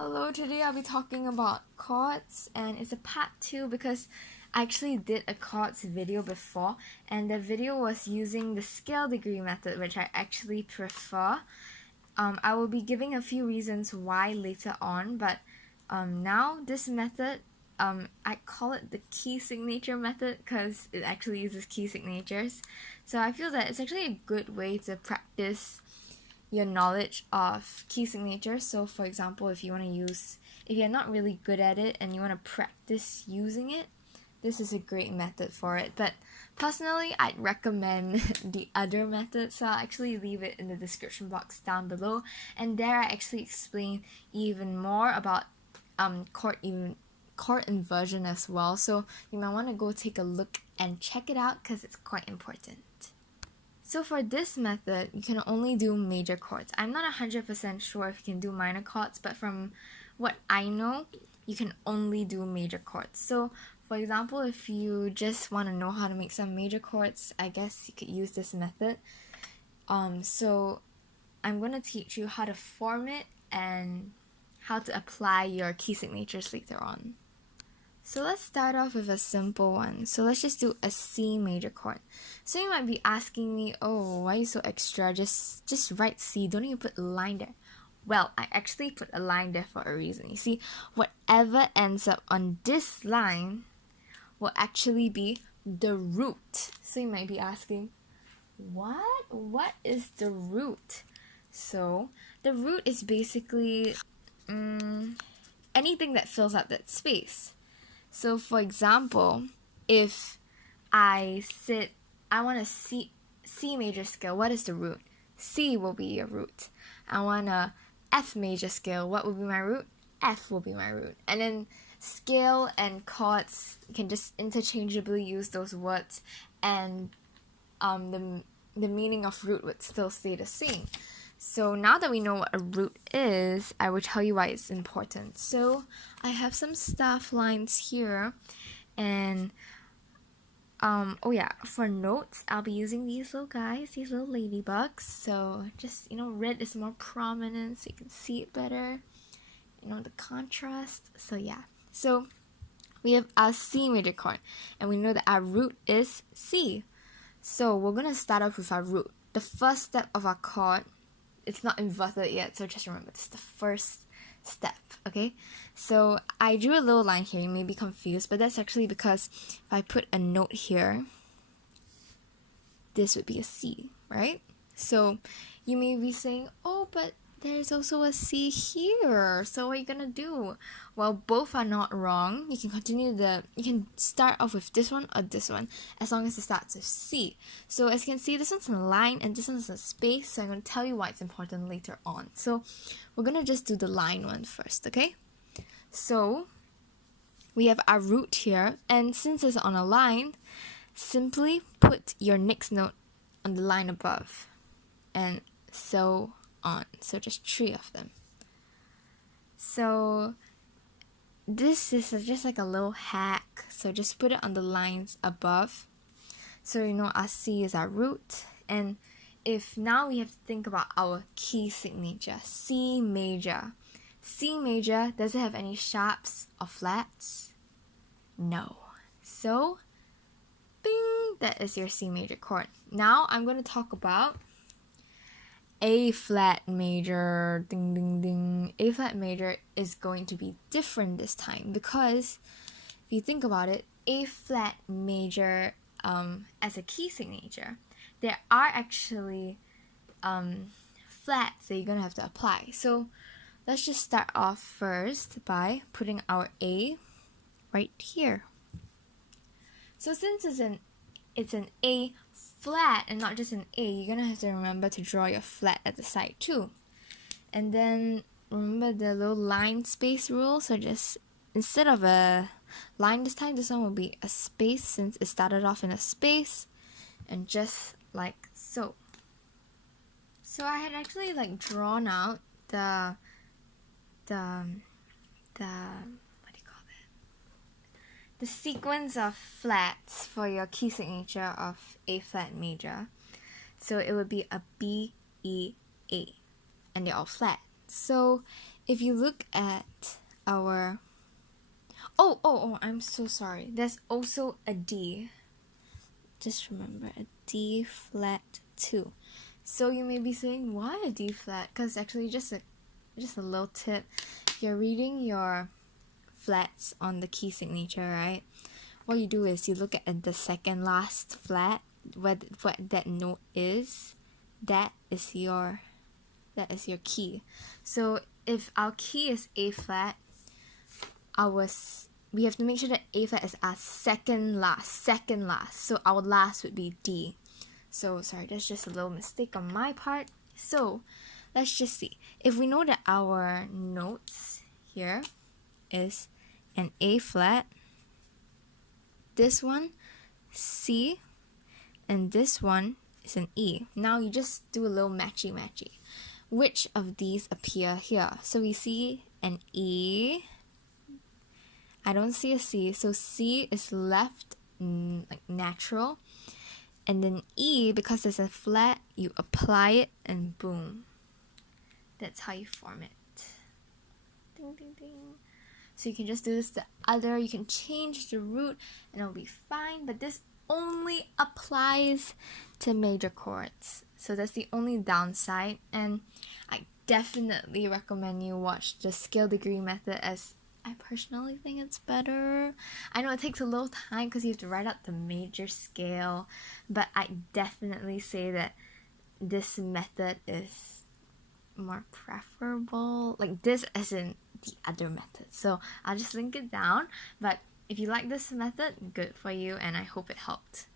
Hello, today I'll be talking about chords, and it's a part 2 because I actually did a chords video before, and the video was using the scale degree method, which I actually prefer. I will be giving a few reasons why later on, but now this method, I call it the key signature method because it actually uses key signatures. So I feel that it's actually a good way to practice your knowledge of key signatures. So for example, if you're not really good at it and you want to practice using it, this is a great method for it. But personally, I'd recommend the other method, so I'll actually leave it in the description box down below, and there I actually explain even more about chord inversion as well, so you might want to go take a look and check it out because it's quite important. So for this method, you can only do major chords. I'm not 100% sure if you can do minor chords, but from what I know, you can only do major chords. So for example, if you just want to know how to make some major chords, I guess you could use this method. So I'm going to teach you how to form it and how to apply your key signatures later on. So let's start off with a simple one. So let's just do a C major chord. So you might be asking me, oh, why are you so extra? Just write C, don't even put a line there. Well, I actually put a line there for a reason. You see, whatever ends up on this line will actually be the root. So you might be asking, what? What is the root? So the root is basically anything that fills out that space. So for example, if I want a C major scale, what is the root? C will be your root. I want a F major scale, what will be my root? F will be my root. And then scale and chords, you can just interchangeably use those words, and the meaning of root would still stay the same. So now that we know what a root is, I will tell you why it's important. So I have some staff lines here, and oh yeah, for notes, I'll be using these little guys, these little ladybugs. So just, red is more prominent so you can see it better, the contrast. So yeah, so we have our C major chord, and we know that our root is C. So we're gonna start off with our root. The first step of our chord, it's not inverted yet, so just remember, this is the first step, okay? So I drew a little line here, you may be confused, but that's actually because if I put a note here, this would be a C, right? So you may be saying, oh, but there's also a C here, so what are you gonna do? Well, both are not wrong. You can start off with this one or this one, as long as it starts with C. So as you can see, this one's in a line and this one's in a space, so I'm gonna tell you why it's important later on. So we're gonna just do the line one first, okay? So we have our root here, and since it's on a line, simply put your next note on the line above, and so on. So just 3 of them. So this is just like a little hack. So just put it on the lines above. So our C is our root. And if now we have to think about our key signature, C major. C major, does it have any sharps or flats? No. So, bing, that is your C major chord. Now I'm going to talk about A flat major, ding ding ding. A flat major is going to be different this time because if you think about it, A flat major as a key signature, there are actually flats that you're going to have to apply. So let's just start off first by putting our A right here. So since it's an A flat and not just an A, you're gonna have to remember to draw your flat at the side too. And then remember the little line space rule, so just instead of a line this time, this one will be a space since it started off in a space, and just like so. So I had actually drawn out the the sequence of flats for your key signature of A flat major. So it would be a B, E, A, and they're all flat. So if you look at our... Oh, I'm so sorry. There's also a D. Just remember, a D flat 2. So you may be saying, why a D flat? Because actually, just a little tip. You're reading your flats on the key signature, right? What you do is you look at the second last flat, what that note is. That is your key. So if our key is A flat, we have to make sure that A flat is our second last. So our last would be D. So sorry, that's just a little mistake on my part. So let's just see. If we know that our notes here is an A flat, this one C, and this one is an E. Now you just do a little matchy. Which of these appear here? So we see an E. I don't see a C, so C is left like natural. And then E, because there's a flat, you apply it and boom. That's how you form it. Ding, ding, ding. So you can just do this to other, you can change the root and it'll be fine, but this only applies to major chords. So that's the only downside, and I definitely recommend you watch the scale degree method, as I personally think it's better. I know it takes a little time because you have to write out the major scale, but I definitely say that this method is more preferable. Like this isn't the other method. So I'll just link it down. But if you like this method, good for you, and I hope it helped.